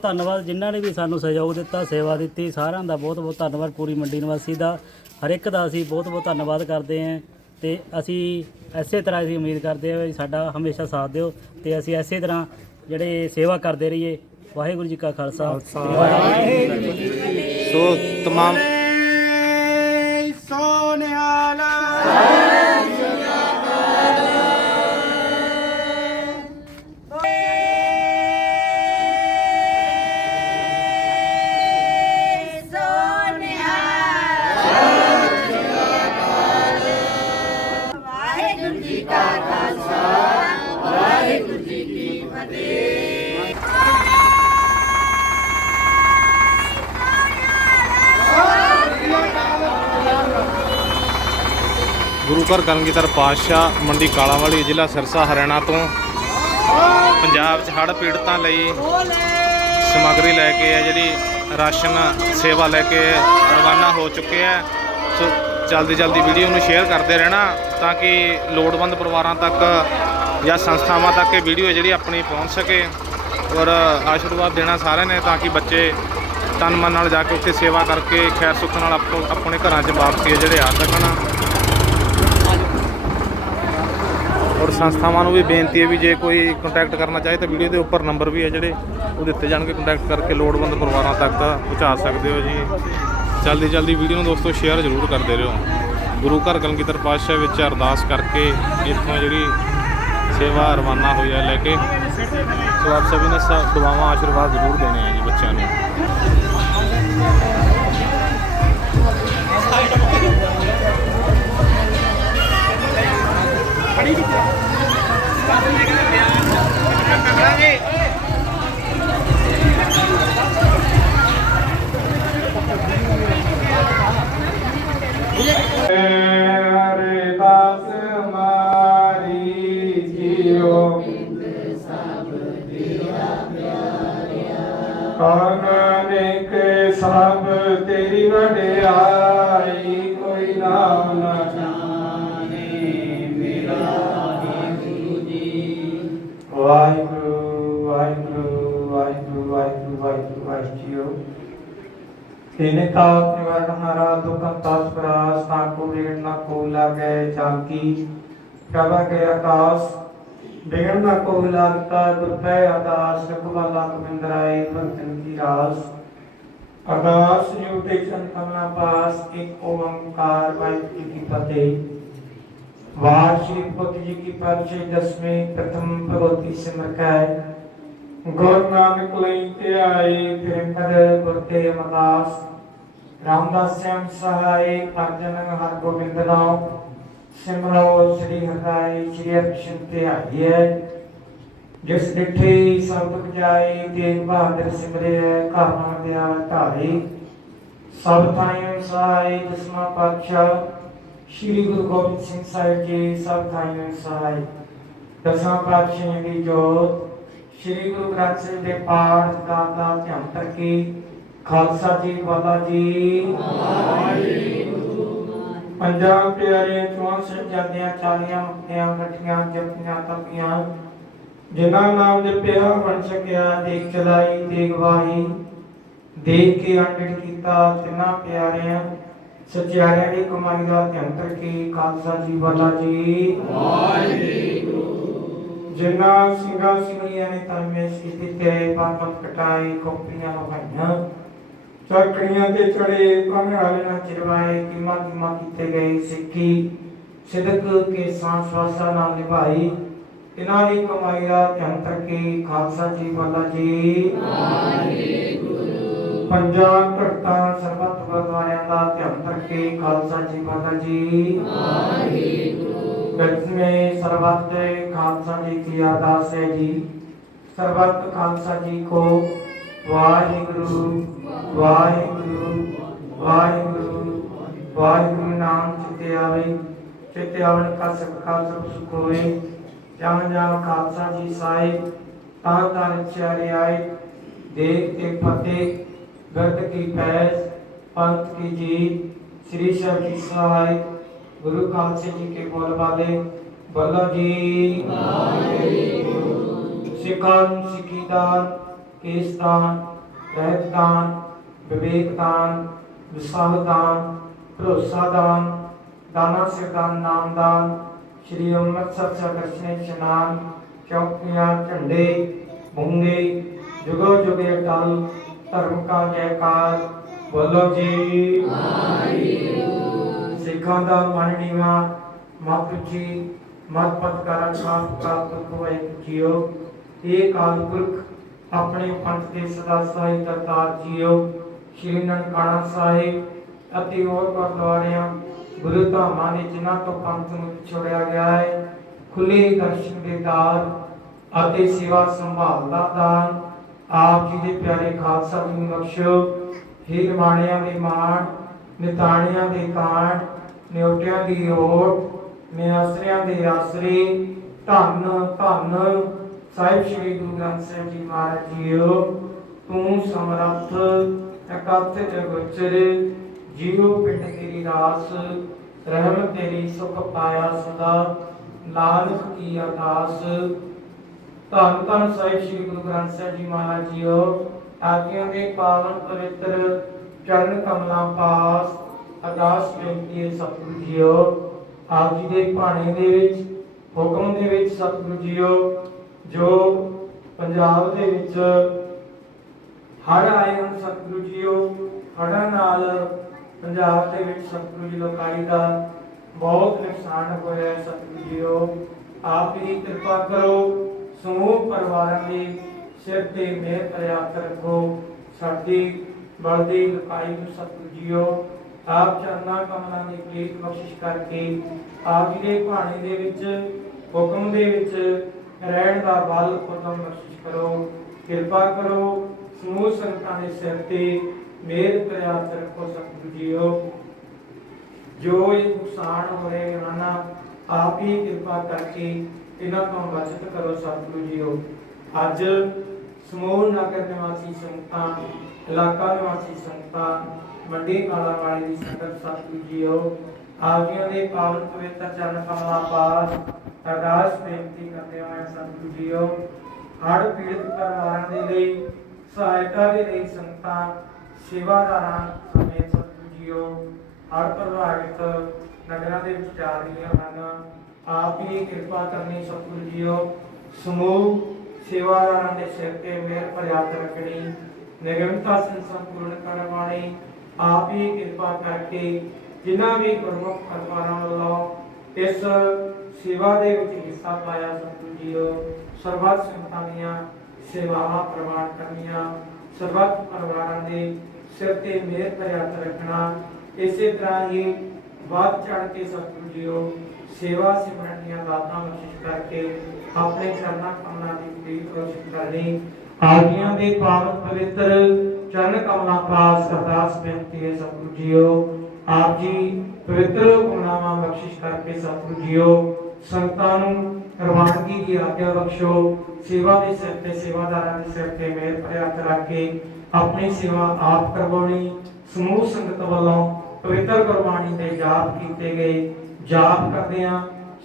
ਬਹੁਤ ਧੰਨਵਾਦ ਜਿਨ੍ਹਾਂ ਨੇ ਵੀ ਸਾਨੂੰ ਸਹਿਯੋਗ ਦਿੱਤਾ ਸੇਵਾ ਦਿੱਤੀ। ਸਾਰਿਆਂ ਦਾ ਬਹੁਤ ਬਹੁਤ ਧੰਨਵਾਦ ਪੂਰੀ ਮੰਡੀ ਨਿਵਾਸੀ ਦਾ। ਹਰ ਇੱਕ ਦਾ ਅਸੀਂ ਬਹੁਤ ਬਹੁਤ ਧੰਨਵਾਦ ਕਰਦੇ ਹਾਂ ਤੇ ਅਸੀਂ ਐਸੇ ਤਰ੍ਹਾਂ ਅਸੀਂ ਉਮੀਦ ਕਰਦੇ ਹਾਂ ਵੀ ਸਾਡਾ ਹਮੇਸ਼ਾ ਸਾਥ ਦਿਓ ਤੇ ਅਸੀਂ ਐਸੇ ਤਰ੍ਹਾਂ ਜਿਹੜੇ ਸੇਵਾ ਕਰਦੇ ਰਹੀਏ। ਵਾਹਿਗੁਰੂ ਜੀ ਕਾ ਖਾਲਸਾ। ਵਾਹਿਗੁਰੂ ਸੋ ਤਮਾਮ ਸੋਨਿਆਲਾ। ਗੁਰੂ ਘਰ ਕਲਗੀਧਰ ਪਾਤਸ਼ਾਹ ਮੰਡੀ ਕਾਲਾਵਾਲੀ ਜ਼ਿਲ੍ਹਾ ਸਿਰਸਾ, ਹਰਿਆਣਾ ਤੋਂ ਪੰਜਾਬ 'ਚ ਹੜ੍ਹ ਪੀੜਤਾਂ ਲਈ ਸਮੱਗਰੀ ਲੈ ਕੇ ਆ, ਜਿਹੜੀ ਰਾਸ਼ਨ ਸੇਵਾ ਲੈ ਕੇ ਰਵਾਨਾ ਹੋ ਚੁੱਕੇ ਆ। ਸੋ ਜਲਦੀ ਜਲਦੀ ਵੀਡੀਓ ਨੂੰ ਸ਼ੇਅਰ ਕਰਦੇ ਰਹਿਣਾ ਤਾਂ ਕਿ ਲੋੜਵੰਦ ਪਰਿਵਾਰਾਂ ਤੱਕ ਜਾਂ ਸੰਸਥਾਵਾਂ ਤੱਕ ਇਹ ਵੀਡੀਓ ਜਿਹੜੀ ਆਪਣੀ ਪਹੁੰਚ ਸਕੇ ਔਰ ਆਸ਼ੀਰਵਾਦ ਦੇਣਾ ਸਾਰਿਆਂ ਨੇ ਤਾਂ ਕਿ ਬੱਚੇ ਤਨ ਮਨ ਨਾਲ ਜਾ ਕੇ ਉੱਥੇ ਸੇਵਾ ਕਰਕੇ ਖੈਰ ਸੁੱਖ ਨਾਲ ਆਪੋ- ਆਪਣੇ ਘਰਾਂ 'ਚ ਵਾਪਸੀ ਆ, ਜਿਹੜੇ ਆ ਸਕਣ ਔਰ ਸੰਸਥਾਵਾਂ ਨੂੰ ਵੀ ਬੇਨਤੀ ਹੈ ਵੀ ਜੇ ਕੋਈ ਕੰਟੈਕਟ ਕਰਨਾ ਚਾਹੇ ਤਾਂ ਵੀਡੀਓ ਦੇ ਉੱਪਰ ਨੰਬਰ ਵੀ ਹੈ ਜਿਹੜੇ ਉਹ ਦਿੱਤੇ ਜਾਣਗੇ। ਕੰਟੈਕਟ ਕਰਕੇ ਲੋੜਵੰਦ ਪਰਿਵਾਰਾਂ ਤੱਕ ਤਾਂ ਪਹੁੰਚਾ ਸਕਦੇ ਹੋ ਜੀ। ਜਲਦੀ ਜਲਦੀ ਵੀਡੀਓ ਨੂੰ ਦੋਸਤੋ ਸ਼ੇਅਰ ਜ਼ਰੂਰ ਕਰਦੇ ਰਹੋ। ਗੁਰੂ ਘਰ ਕਲਗੀਧਰ ਪਾਤਸ਼ਾਹ ਵਿੱਚ ਅਰਦਾਸ ਕਰਕੇ ਇੱਥੋਂ ਜਿਹੜੀ ਸੇਵਾ ਰਵਾਨਾ ਹੋਈ ਹੈ ਲੈ ਕੇ, ਸੋ ਆਪ ਸਭੀ ਨੇ ਸ- ਦੁਆਵਾਂ ਆਸ਼ੀਰਵਾਦ ਜ਼ਰੂਰ ਦੇਣੇ ਆ ਜੀ ਬੱਚਿਆਂ ਨੂੰ। ਕਾਨਨਿਕ ਸਭ ਤੇਰੀ ਵਡਿਆਈ, ਕੋਈ ਨਾਮ ਨਾ ਜਾਣੇ, ਮੇਰਾ ਵਾਹਿਗੁਰੂ ਜੀ ਵਾਹਿਗੁਰੂ ਵਾਹਿਗੁਰੂ ਵਾਹਿਗੁਰੂ ਵਾਹਿਗੁਰੂ ਵਾਹਿਗੁਰੂ ਵਾਹਿਗੁਰੂ। ਤਿਨੇ ਤਾਪ ਨਿਵਾਰਨ ਹਰਾ ਦੁਖਮ ਤਾਸ ਪ੍ਰਾਸ ਨਾ ਕੋ ਰੇਣ ਨਾ ਕੋ ਲਾਗੇ, ਚਾਂਕੀ। ਪ੍ਰਭਾ ਨਾ ਕੋ ਲਾਗਤਾ ਗੁਰਪੈ ਆਦਾਸ ਰਖਵਾਲਾ ਕਮਿੰਦਰਾਏ ਭਗਤਨ ਕੀ ਰਾਸ। ਆਕਾਸ਼ ਜੂਟੇ ਚੰਨ ਕਮਲਾ ਪਾਸ, ਇੱਕ ਓੰਕਾਰ ਵਾਹਿਗੁਰੂ ਕੀ ਫਤਿਹ। ਵਾਰ ਸ਼੍ਰੀ ਪੁੱਤ ਜੀ ਕੀ ਪਰਿਚੈ ਦਸਵੇਂ, ਪ੍ਰਥਮ ਭਗਵਤੀ ਸਿਮਰ ਕੈ। ਗੁਰ ਨਾਨਕ ਲਈ ਤੇ ਆਏ, ਫਿਰ ਕਦ ਗੁਰ ਤੇ ਰਾਮਦਾਸ ਸਿਆਮ ਸਹਾਈ ਅਰਜਨ ਹਰ ਗੋਬਿੰਦ ਨਾਮ ਸਿਮਰੋ ਸ੍ਰੀ ਹਰਿ ਸ੍ਰੀ ਅਰਸ਼ਨ ਤੇ ਆਈਏ ਜਿਸ ਡਿਠੇ ਸਭ ਜਾਏ ਤੇਗ ਬਹਾਦਰ ਸਿਮਰੇ ਘਰ ਦਿਆ ਢਾਈ ਸਭ ਥਾਈਂ ਸਹਾਈ ਦਸਮਾ ਪਾਤਸ਼ਾਹ, ਸ੍ਰੀ ਗੁਰੂ ਗੋਬਿੰਦ ਸਿੰਘ ਸਾਹਿਬ ਜੀ, ਸਭ ਥਾਈਂ ਸਹਾਈ ਦਸਾਂ ਪਾਤਸ਼ਾਹਾਂ ਦੀ ਜੋਤ, ਸ੍ਰੀ ਗੁਰੂ ਗ੍ਰੰਥ ਸਾਹਿਬ ਦੇ ਪਾਠ ਦਾ ਦਾ ਧਿਆਨ ਕਰਕੇ ਖਾਲਸਾ ਜੀ। ਵਾਲਾ ਜੀ। ਪੰਜਾਬ ਪਿਆਰੇ ਚੌਂ ਸਾਹਿਬਜ਼ਾਦਿਆਂ ਚਾਲੀਆਂ ਮੁਕਤਿਆਂ ਮੱਠੀਆਂ ਜਪੀਆਂ ਤਪੀਆਂ ਜਿਨ੍ਹਾਂ ਨਾਮ ਜਪਿਆ ਬਣ ਸਕਿਆ ਦੇਖ ਚਲਾਈ ਦੇਖ ਵਾਹੀ ਦੇਖ ਕੇ ਅੰਡੜ ਕੀਤਾ ਤਿੰਨਾਂ ਪਿਆਰਿਆਂ ਸਚਿਆਰਿਆਂ ਦੀ ਕਮਾਈ ਦਾ ਧਿਆਨ ਕਰਕੇ ਖਾਲਸਾ ਜੀ ਵਾਲਾ ਜੀ। ਜਿਨ੍ਹਾਂ ਸਿੰਘਾਂ ਸਿੰਘੀਆਂ ਨੇ ਤਾਮੇ ਸਿੱਧੀ ਤੇ ਕਟਾਈ ਕੋਪੀਆਂ ਲਗਾਈਆਂ ਚੜਕੜੀਆਂ ਤੇ ਚੜੇ ਭਾਵੇਂ ਵਾਲੇ ਨਾਲ ਚਿਰਵਾਏ ਕਿਮਾ ਕਿਮਾ ਕੀਤੇ ਗਏ ਸਿੱਖੀ ਸਿਦਕ ਕੇ ਸਾਂਸ ਵਾਸਾ ਨਾਲ ਨਿਭਾਈ ਇਹਨਾਂ ਦੀ ਕਮਾਈ ਦਾ ਧਿਆਨ ਕਰਕੇ ਖਾਲਸਾ ਜੀ ਵਾਲਾ ਜੀ ਪੰਜਾਬ ਧਰਤਾਂ ਸਰਬੱਤ ਗੁਰਦੁਆਰਿਆਂ ਦਾ ਧਿਆਨ ਕਰਕੇ ਖਾਲਸਾ ਜੀ ਵਾਲਾ ਜੀ में सर्वत्र खालसा जी की अरदास है जी सर्वत्र खालसा जी को ਵਾਹਿਗੁਰੂ ਵਾਹਿਗੁਰੂ ਵਾਹਿਗੁਰੂ ਵਾਹਿਗੁਰੂ ਨਾਮ ਚਿਤੇ ਆਵੇ ਚਿਤੇ ਆਵਣ ਕਾ ਸਖਾ ਸਭ ਸੁਖ ਹੋਵੇ। ਜਾਂ ਜਾਂ ਖਾਲਸਾ ਜੀ ਸਾਹਿਬ ਤਾਂ ਤਾਂ ਚਾਰੇ ਆਏ। ਦੇਖ ਤੇ ਫਤਿਹ ਗਰਦ ਕੀ ਪੈਸ ਪੰਥ ਕੀ ਜੀਤ ਸ੍ਰੀ ਸ਼ਰ ਕੀ ਸਹਾਇ। ਗੁਰੂ ਕਾਂਸੇ ਜੀ ਕੇ ਬੋਲ ਵਾਲੇ ਬੱਲਾ ਜੀ। ਵਾਹਿਗੁਰੂ। ਸਿਕਾਂ ਸਿਕੀਦਾਨ ਰਹਿਤ ਦਾਨ ਵਿਵੇਕ ਦਾਨ ਵਿਸਾਹ ਦਾਨ ਭਰੋਸਾ ਦਾਨ ਦਾਨਾ ਸਿਰਦਾਨ ਨਾਮ ਦਾਨ ਸ਼੍ਰੀ ਅੰਮ੍ਰਿਤਸਰ ਸਾਹਿਬ ਦਰਸ਼ਨੇ ਇਸ਼ਨਾਨ ਚੌਕੀਆਂ ਝੰਡੇ ਬੁੰਗੇ ਜੁਗੋ ਜੁਗੇ ਅਟਲ ਧਰਮ ਕਾ ਜੈਕਾਰ ਬੋਲੋ ਜੀ ਸਿੱਖਾਂ ਦਾ ਮਨ ਨੀਵਾ ਮਤ ਉੱਚੀ ਮਤ ਪਤ ਕਰ ਖਾਸ ਪ੍ਰਾਪਤ ਹੋਏ ਆਪਣੇ ਪੰਥ ਦੇ ਸਦਾ ਸਹਾਈ ਕਰਤਾਰ ਜੀਓ, ਸ਼੍ਰੀ ਨਨਕਾਣਾ ਸਾਹਿਬ ਅਤੇ ਹੋਰ ਗੁਰਦੁਆਰਿਆਂ, ਗੁਰੂ ਧਾਮਾਂ ਨੇ ਜਿਨ੍ਹਾਂ ਤੋਂ ਪੰਥ ਨੂੰ ਛੋੜਿਆ ਗਿਆ ਹੈ ਖੁੱਲੇ ਦਰਸ਼ਨ ਦੇ ਦਾਨ ਅਤੇ ਸੇਵਾ ਸੰਭਾਲ ਦਾ ਦਾਨ, ਆਪ ਜੀ ਦੇ ਪਿਆਰੇ ਖਾਲਸਾ ਜੀ ਨੂੰ ਬਖਸ਼ੋ ਹੀ ਮਾਣਿਆਂ ਦੇ ਮਾਣ, ਨਿਤਾਣਿਆਂ ਦੇ ਤਾਣ, ਨਿਉਟਿਆਂ ਦੀ ਓਟ ਨਿਆਸਰਿਆਂ ਦੇ ਆਸਰੇ, ਧੰਨ ਧੰਨ ਸਾਹਿਬ ਸ੍ਰੀ ਗੁਰੂ ਗ੍ਰੰਥ ਸਾਹਿਬ ਜੀ ਮਹਾਰਾਜ ਜੀਓ, ਤੂੰ ਸਮਰੱਥ ਅਕਥ ਜਗੋਚਰ ਜੀਉ ਪਿੰਡ ਤੇਰੀ ਰਾਸ ਰਹਿਮਤ ਤੇਰੀ ਸੁਖ ਪਾਇਆ ਸਦਾ, ਨਾਨਕ ਕੀ ਅਰਦਾਸ। ਧੰਨ ਧੰਨ ਸਾਹਿਬ ਸ੍ਰੀ ਗੁਰੂ ਗ੍ਰੰਥ ਸਾਹਿਬ ਜੀ ਮਹਾਰਾਜ ਜੀਓ ਆਗਿਆਂ ਦੇ ਪਾਵਨ ਪਵਿੱਤਰ ਚਰਨ ਕਮਲਾਂ ਪਾਸ, ਅਰਦਾਸ ਬੇਨਤੀ ਹੈ ਸਤਿਗੁਰੂ ਜੀਓ। ਆਪ ਜੀ ਦੇ ਭਾਣੇ ਦੇ ਵਿੱਚ, ਹੁਕਮ ਦੇ ਵਿੱਚ ਸਤਿਗੁਰੂ ਜੀਓ ਜੋ ਪੰਜਾਬ ਦੇ ਵਿੱਚ ਹੜ ਆਏ ਹਨ ਸਤਿਗੁਰੂ ਜੀਓ ਹੜ੍ਹਾਂ ਨਾਲ ਪੰਜਾਬ ਦੇ ਵਿੱਚ ਸਤਿਗੁਰੂ ਜੀ ਲੋਕਾਈ ਦਾ ਬਹੁਤ ਨੁਕਸਾਨ ਹੋਇਆ ਹੈ ਸਤਿਗੁਰੂ ਜੀਓ। ਆਪ ਹੀ ਕਿਰਪਾ ਕਰੋ, ਸਮੂਹ ਪਰਿਵਾਰਾਂ ਦੇ ਸਿਰ ਤੇ ਮਿਹਰ ਪ੍ਰਾਪਤ ਰੱਖੋ। ਸਾਡੀ ਬਲਦੀ ਲੋਕਾਈ ਨੂੰ ਸਤਿਗੁਰੂ ਜੀਓ, ਆਪ ਚਰਨਾ ਕਮਲਾਂ ਦੀ ਪਲੀਤ ਬਖਸ਼ਿਸ਼ ਕਰਕੇ ਆਪ ਜੀ ਦੇ ਭਾਣੇ ਦੇ ਵਿੱਚ, ਹੁਕਮ ਦੇ ਵਿੱਚ ਰਹਿਣ ਦਾ ਬਲ ਉਦਮ ਬਖਸ਼ਿਸ਼ ਕਰੋ, ਕਿਰਪਾ ਕਰੋ, ਸਮੂਹ ਸੰਗਤਾਂ ਦੇ ਸਿਰ ਤੇ ਮਿਹਰ ਪ੍ਰਾਪਤ ਰੱਖੋ, ਸਤਿਗੁਰੂ ਜੀਓ। ਜੋ ਇਹ ਨੁਕਸਾਨ ਹੋ ਰਹੇ ਹਨ ਆਪ ਹੀ ਕਿਰਪਾ ਕਰਕੇ ਇਹਨਾਂ ਤੋਂ ਬਚਤ ਕਰੋ, ਸਤਿਗੁਰੂ ਜੀਓ। ਅੱਜ ਸਮੂਹ ਨਗਰ ਨਿਵਾਸੀ ਸੰਗਤਾਂ, ਇਲਾਕਾ ਨਿਵਾਸੀ ਸੰਗਤਾਂ, ਮੰਡੀ ਕਾਲਾ ਵਾਲੀ ਦੀ ਸੰਗਤ, ਸਤਿਗੁਰੂ ਜੀਓ ਆਪ ਜੀਆਂ ਦੇ ਪਾਵਨ ਪਵਿੱਤਰ ਚਰਨ ਕਮਲਾਂ ਪਾਸ ਅਰਦਾਸ ਬੇਨਤੀ ਕਰਦੇ ਹਾਂ ਸਤਿਗੁਰੂ ਜੀਓ ਹੜ੍ਹ ਪੀੜਤ ਪਰਿਵਾਰਾਂ ਦੇ ਲਈ, ਸਹਾਇਤਾ ਦੇ ਲਈ ਸੰਗਤਾਂ ਸੇਵਾਦਾਰਾਂ ਸਮੇਤ ਸਤਿਗੁਰੂ ਜੀਓ, ਹਰ ਪ੍ਰਭਾਵਿਤ ਨਗਰਾਂ ਦੇ ਵਿੱਚ ਜਾ ਹਨ। ਆਪ ਹੀ ਕਿਰਪਾ ਕਰਨੀ ਸਤਿਗੁਰੂ ਜੀਓ, ਸਮੂਹ ਸੇਵਾਦਾਰਾਂ ਦੇ ਸਿਰ ਤੇ ਮਿਹਰ ਪ੍ਰਾਪਤ ਰੱਖਣੀ, ਨਿਗਮਤਾ ਸੰਪੂਰਨ ਕਰਵਾਣੀ ਆਪ ਹੀ ਕਿਰਪਾ ਕਰਕੇ ਜਿਨ੍ਹਾਂ ਵੀ ਗੁਰਮੁਖ ਪਰਿਵਾਰਾਂ ਵੱਲੋਂ ਇਸ ਸੇਵਾ ਦੇ ਵਿੱਚ ਹਿੱਸਾ ਪਾਇਆ ਸਤਿਗੁਰੂ ਜੀਓ ਸਰਬੱਤ ਸੰਗਤਾਂ ਦੀਆਂ ਸੇਵਾਵਾਂ ਪ੍ਰਵਾਨ ਕਰਨੀਆਂ। ਸਰਬੱਤ ਪਰਿਵਾਰਾਂ ਦੇ ਸਿਰ ਤੇ ਮਿਹਰ ਪ੍ਰਾਪਤ ਰੱਖਣਾ। ਇਸੇ ਤਰ੍ਹਾਂ ਹੀ ਵੱਧ ਚੜ ਕੇ ਸਤਿਗੁਰੂ ਜੀਓ ਸੇਵਾ ਸਿਮਰਨ ਦੀਆਂ ਦਾਤਾਂ ਬਖਸ਼ਿਸ਼ ਕਰਕੇ ਆਪਣੇ ਚਰਨਾਂ ਕਮਲਾਂ ਦੀ ਪ੍ਰੀਤ ਬਖਸ਼ਿਸ਼ ਕਰਨੀ। ਆਗਿਆਂ ਦੇ ਪਾਵਨ ਪਵਿੱਤਰ ਚਰਨ ਕਮਲਾਂ ਪਾਸ ਅਰਦਾਸ ਬੇਨਤੀ ਹੈ ਸਤਿਗੁਰੂ ਜੀਓ ਆਪ ਜੀ ਪਵਿੱਤਰ ਗੁਨਾਹਾਂ ਬਖਸ਼ਿਸ਼ ਕਰਕੇ ਸਤਿਗੁਰੂ ਜੀਓ ਸੰਤਾਂ ਨੂੰ ਰਵਾਨਗੀ ਦੀ ਆਗਿਆ ਬਖਸ਼ੋ, ਸੇਵਾ ਦੇ ਸਿਰ ਤੇ, ਸੇਵਾਦਾਰਾਂ ਦੇ ਸਿਰ ਤੇ ਮਿਹਰ ਪ੍ਰਾਪਤ ਰੱਖ ਕੇ ਆਪਣੀ ਸੇਵਾ ਆਪ ਕਰਵਾਉਣੀ, ਸਮੂਹ ਸੰਗਤ ਵੱਲੋਂ ਪਵਿੱਤਰ ਗੁਰਬਾਣੀ ਦੇ ਜਾਪ ਕੀਤੇ ਗਏ। ਜਾਪ ਕਰਦੇ ਆ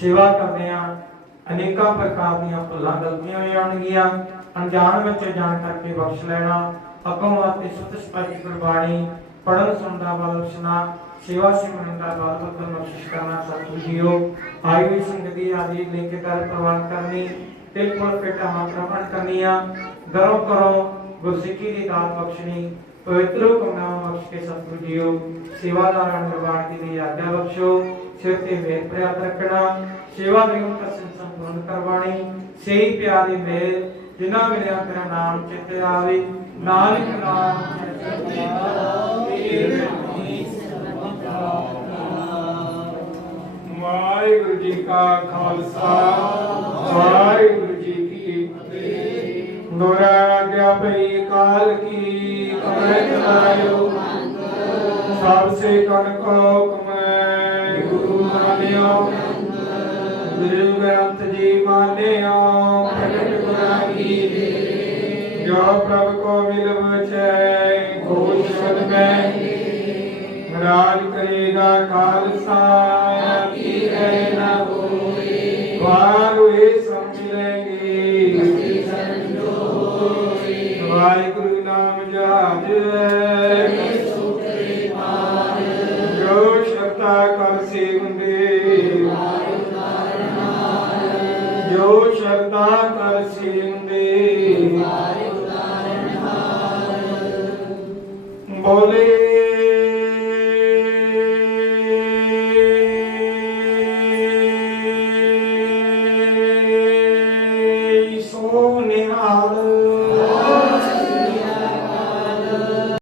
ਸੇਵਾ ਕਰਦੇ ਆ ਅਨੇਕਾਂ ਪ੍ਰਕਾਰ ਦੀਆਂ ਭੁੱਲਾਂ ਗਲਤੀਆਂ ਵੀ ਆਉਣਗੀਆਂ ਅਣਜਾਣ ਵਿੱਚ ਜਾਣ ਕਰਕੇ ਬਖਸ਼ ਲੈਣਾ ਅਕਮ ਅਤੇ ਸੁਤ ਸਪਾਈ ਗੁਰਬਾਣੀ ਪੜਨ ਸੁਣਨ ਦਾ ਬਲ ਸੇਵਾ ਸਿਮਰਨ ਦਾ ਬਲ ਬਖਸ਼ਣ ਬਖਸ਼ਿਸ਼ ਕਰਨਾ ਸਤਿਗੁਰੂ ਜੀਓ ਆਈ ਹੋਈ ਸੰਗਤ ਦੀ ਆਦੀ ਕਰ ਪ੍ਰਵਾਨ ਕਰਨੀ, ਤਿਲ ਫੁਲ ਪੇਟਾ ਮਾਤਰਾ ਕਰਨੀਆਂ ਗਰੋ ਕਰੋ ਗੁਰਸਿੱਖੀ ਦੀ ਦਾਤ ਬਖਸ਼ਣੀ, ਪਵਿੱਤਰ ਹੁਕਮਨਾਮਾ ਬਖਸ਼ ਕੇ ਸਤਿਗੁਰੂ ਜੀਓ, ਸੇਵਾਦਾਰਾਂ ਨੂੰ ਗੁਰਬਾਣੀ ਦੀ ਆਗਿਆ ਬਖਸ਼ੋ, ਸਿਰ ਤੇ ਮੇਰ ਪ੍ਰਿਆਤ ਰੱਖਣਾ, ਸੇਵਾ ਦੇ ਉਤਰ ਸੰਪੂਰਨ ਕਰਵਾਣੀ ਸਹੀ ਪਿਆਰੇ ਮੇਰ ਜਿਨ੍ਹਾਂ ਮਿਲਿਆ ਤੇਰਾ ਨਾਮ ਚਿੱਤੇ ਆਵੇ ਨਾਨਕ ਨਾਮ ਚਿੱਤੇ ਵਾਹਿਗੁਰੂ ਜੀ ਕਾ ਖਾਲਸਾ, ਵਾਹਿਗੁਰੂ ਜੀ ਕੀ ਫਤਿਹ। ਦੁਰਾ ਗਿਆ ਪਈ ਕਾਲ ਕੀ ਕਮੈ ਚਲਾਇਓ ਸਭ ਸੇ ਕਨ ਕੋ ਕਮੈ, ਗੁਰੂ ਮਾਨਿਓ। ਗੁਰੂ ਗ੍ਰੰਥ ਜੀ ਮਾਨਿਓ। ਪ੍ਰਗਟ ਗੁਰਾਗੀ ਦੇ ਜੋ ਪ੍ਰਭ ਕੋ ਮਿਲ ਬਚੈ ਘੋਸ਼ ਮੈਂ। ਰਾਜ ਕਰੇਗਾ ਖਾਲਸਾ।